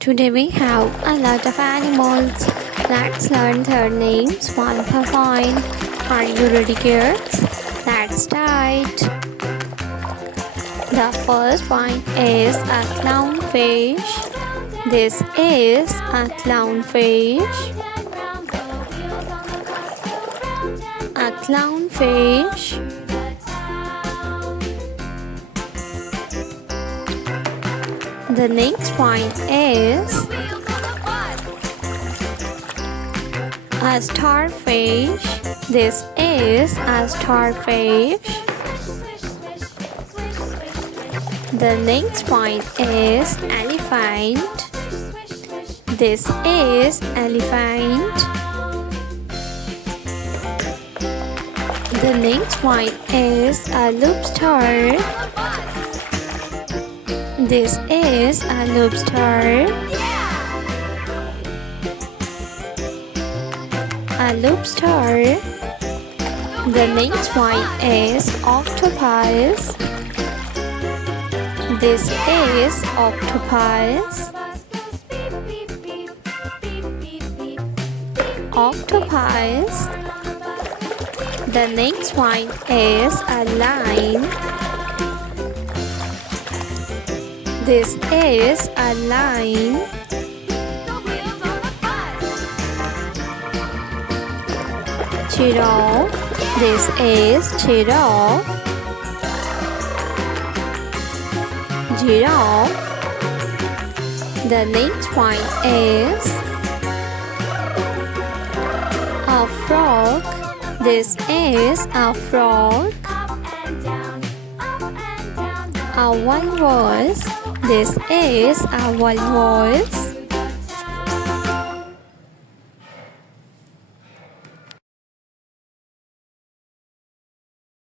Today we have a lot of animals. Let's learn their names one by one. Are you ready, kids? Let's start. The first one is a clownfish. This is a clownfish. A clownfish. The next one is a starfish. This is a starfish. The next one is elephant. This is elephant. The next one is a lobster. This is a lobster. A lobster. The next one is octopus. This is octopus. Octopus. The next one is a lion. This is a lion. Giraffe. This is giraffe. Giraffe. The next one is a frog. This is a frog. A walrus. This is a walrus.